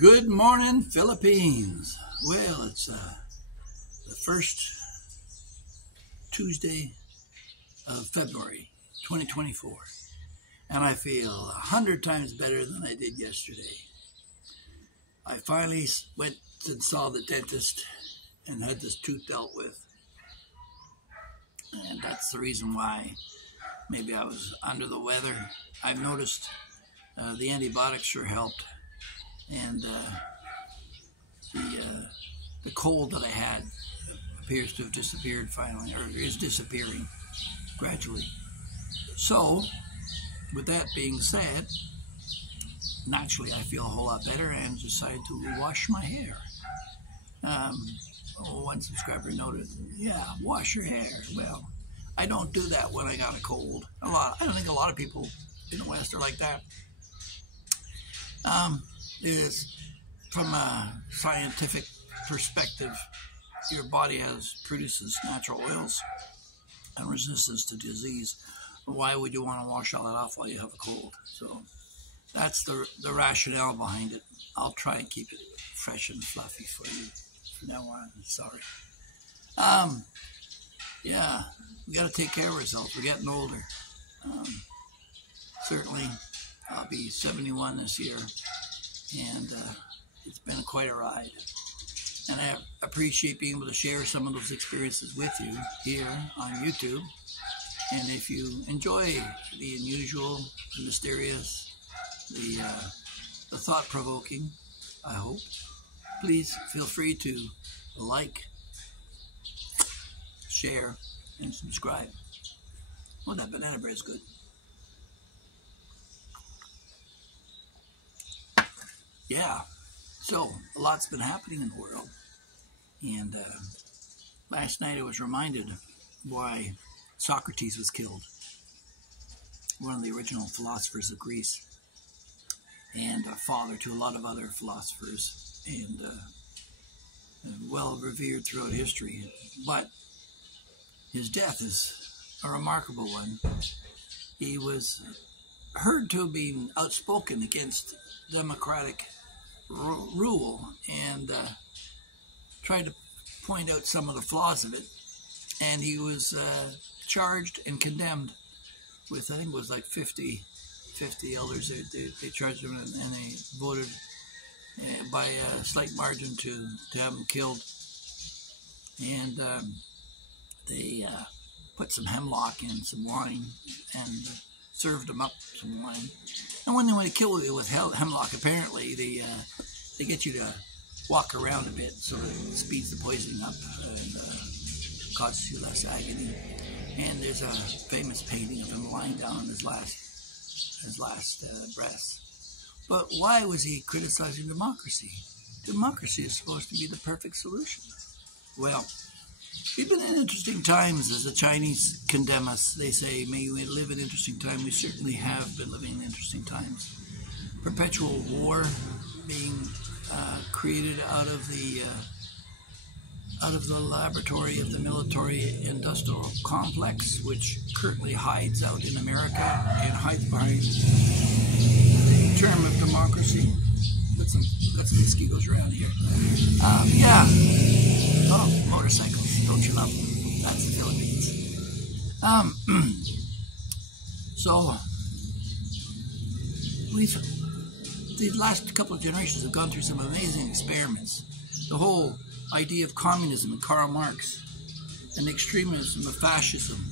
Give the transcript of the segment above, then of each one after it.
Good morning, Philippines. Well, it's the first Tuesday of February 2024, and I feel 100 times better than I did yesterday. I finally went and saw the dentist and had this tooth dealt with, and that's the reason why maybe I was under the weather. I've noticed the antibiotics sure helped, and the cold that I had appears to have disappeared finally, or is disappearing gradually. So, with that being said, naturally I feel a whole lot better and decided to wash my hair. One subscriber noted, yeah, wash your hair. Well, I don't do that when I got a cold. I don't think a lot of people in the West are like that. From a scientific perspective, your body produces natural oils and resistance to disease. Why would you want to wash all that off while you have a cold? So that's the rationale behind it. I'll try and keep it fresh and fluffy for you from now on. Sorry. Yeah, we got to take care of ourselves. We're getting older. Certainly, I'll be 71 this year, and it's been quite a ride. And I appreciate being able to share some of those experiences with you here on YouTube. And if you enjoy the unusual, the mysterious, the thought-provoking, I hope, please feel free to like, share, and subscribe. Oh, that banana bread is good. Yeah, so a lot's been happening in the world. And last night I was reminded why Socrates was killed, one of the original philosophers of Greece, and a father to a lot of other philosophers, and well revered throughout history. But his death is a remarkable one. He was heard to have been outspoken against democratic rule and tried to point out some of the flaws of it, and he was charged and condemned with, I think it was like 50 elders. They charged him, and they voted by a slight margin to have him killed. And they put some hemlock in some wine and served him up some wine. And when they want to kill you with hemlock, apparently they get you to walk around a bit so it speeds the poisoning up and causes you less agony. And there's a famous painting of him lying down on his last breath. But why was he criticizing democracy? Democracy is supposed to be the perfect solution. Well, we've been in interesting times, as the Chinese condemn us. They say, may we live in interesting times. We certainly have been living in interesting times. Perpetual war being created out of the laboratory of the military-industrial complex, which currently hides out in America and hides behind the term of democracy. Got some mosquitoes around here. Yeah. Oh, motorcycles. Don't you love them? That's the Philippines. So, these last couple of generations have gone through some amazing experiments. The whole idea of communism and Karl Marx, and the extremism of fascism.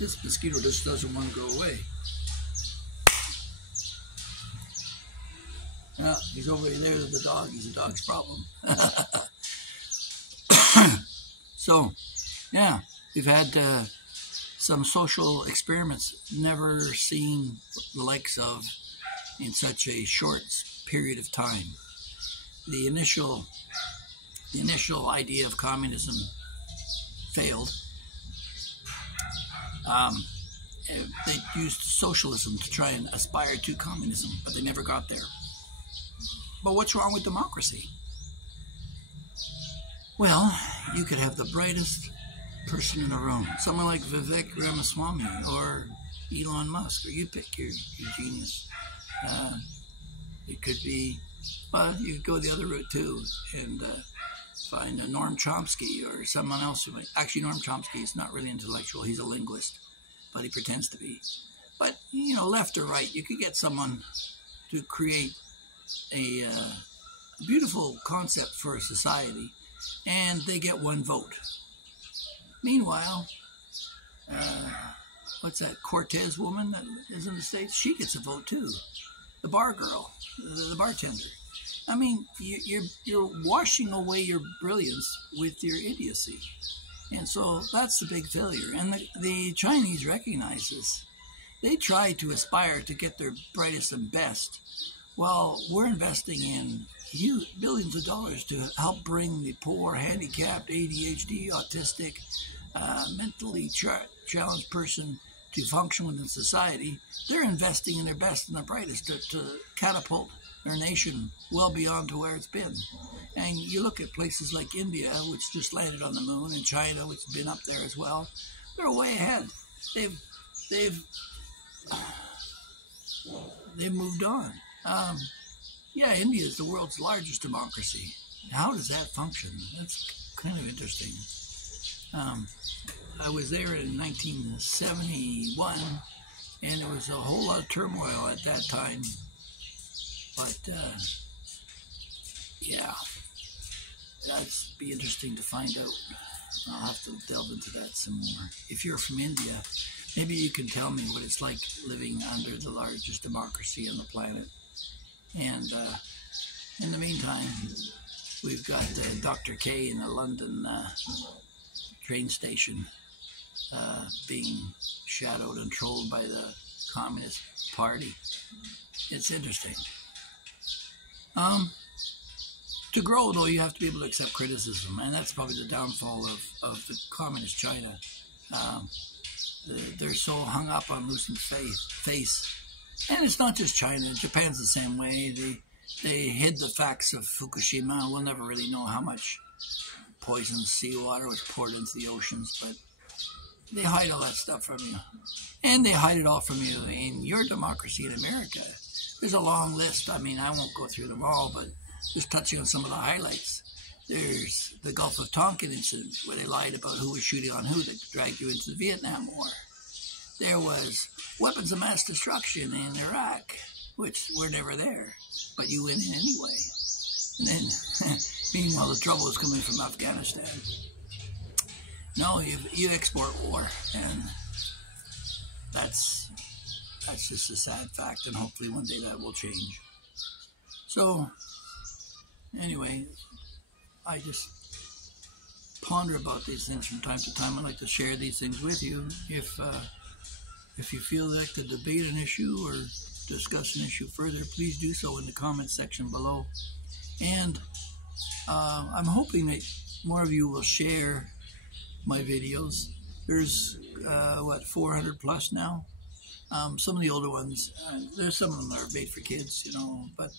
This mosquito just doesn't want to go away. He's over there to the dog. He's a dog's problem. So, yeah, we've had some social experiments never seen the likes of in such a short period of time. The initial idea of communism failed. They used socialism to try and aspire to communism, but they never got there. But what's wrong with democracy? Well, you could have the brightest person in the room, someone like Vivek Ramaswamy or Elon Musk, or you pick your genius. It could be But you could go the other route too and find a Noam Chomsky or someone else. Actually, Noam Chomsky is not really intellectual. He's a linguist, but he pretends to be. But, you know, left or right, you could get someone to create a beautiful concept for a society, and they get one vote. Meanwhile, what's that Cortez woman that is in the States? She gets a vote too. The bar girl, the bartender. I mean, you're washing away your brilliance with your idiocy. And so that's the big failure. And the Chinese recognize this. They try to aspire to get their brightest and best, while we're investing in huge billions of dollars to help bring the poor, handicapped, ADHD, autistic, mentally challenged person to function within society. They're investing in their best and their brightest to catapult their nation well beyond to where it's been. And you look at places like India, which just landed on the moon, and China, which has been up there as well. They're way ahead. They've moved on. Yeah, India is the world's largest democracy. How does that function? That's kind of interesting. I was there in 1971, and there was a whole lot of turmoil at that time. But, yeah, that'd be interesting to find out. I'll have to delve into that some more. If you're from India, maybe you can tell me what it's like living under the largest democracy on the planet. And in the meantime, we've got Dr. K in the London train station being shadowed and trolled by the Communist Party. It's interesting. To grow, though, you have to be able to accept criticism, and that's probably the downfall of the Communist China. They're so hung up on losing face. And it's not just China. Japan's the same way. They hid the facts of Fukushima. We'll never really know how much poisoned seawater was poured into the oceans, but they hide all that stuff from you. And they hide it all from you in your democracy in America. There's a long list. I mean, I won't go through them all, but just touching on some of the highlights. There's the Gulf of Tonkin incident, where they lied about who was shooting on who that dragged you into the Vietnam War. There was weapons of mass destruction in Iraq, which were never there, but you went in anyway. And then, meanwhile, the trouble is coming from Afghanistan. No, you export war, and that's just a sad fact, and hopefully one day that will change. So, anyway, I just ponder about these things from time to time. I'd like to share these things with you. If you feel like to debate an issue or discuss an issue further, please do so in the comments section below. And I'm hoping that more of you will share my videos. There's 400 plus now. Some of the older ones, there's some of them that are made for kids, but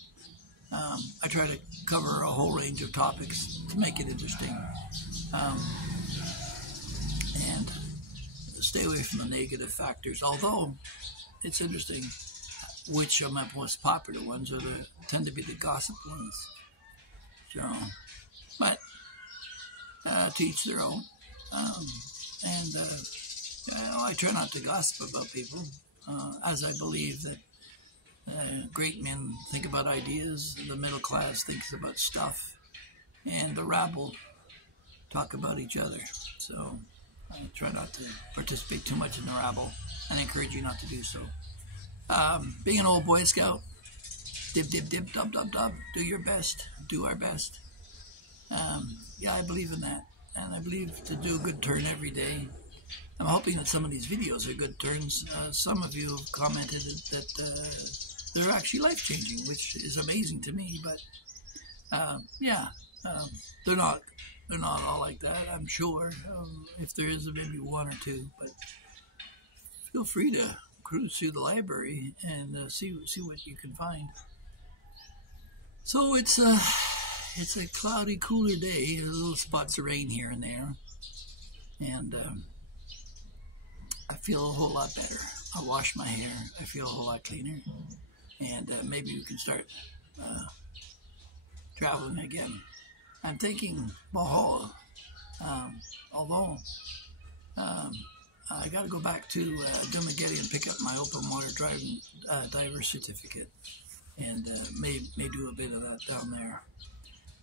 I try to cover a whole range of topics to make it interesting. And stay away from the negative factors, although it's interesting which of my most popular ones tend to be the gossip ones. But to each their own. I try not to gossip about people, as I believe that great men think about ideas, the middle class thinks about stuff, and the rabble talk about each other. So I try not to participate too much in the rabble, and I encourage you not to do so. Being an old Boy Scout, dib, dib, dib, dub, dub, dub, do your best, do our best. Yeah, I believe in that, and I believe to do a good turn every day. I'm hoping that some of these videos are good turns. Some of you have commented that they're actually life-changing, which is amazing to me, but they're not all like that, I'm sure. If there is, maybe one or two, but feel free to cruise through the library and see what you can find. So it's a cloudy, cooler day. There's little spots of rain here and there, and I feel a whole lot better. I wash my hair. I feel a whole lot cleaner, and maybe we can start traveling again. I'm thinking Valhalla, although I got to go back to Dumaguete and pick up my open water driving diver certificate, and may do a bit of that down there.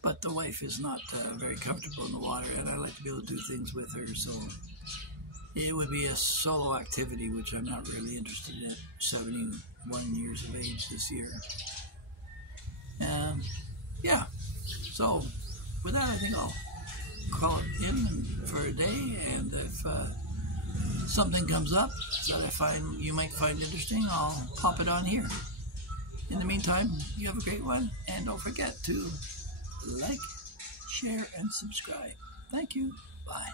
But the wife is not very comfortable in the water, and I like to be able to do things with her, so it would be a solo activity, which I'm not really interested in at 71 years of age this year. Yeah, so with that, I think I'll call it in for a day, and if something comes up that you might find interesting, I'll pop it on here. In the meantime, you have a great one, and don't forget to like, share, and subscribe. Thank you. Bye.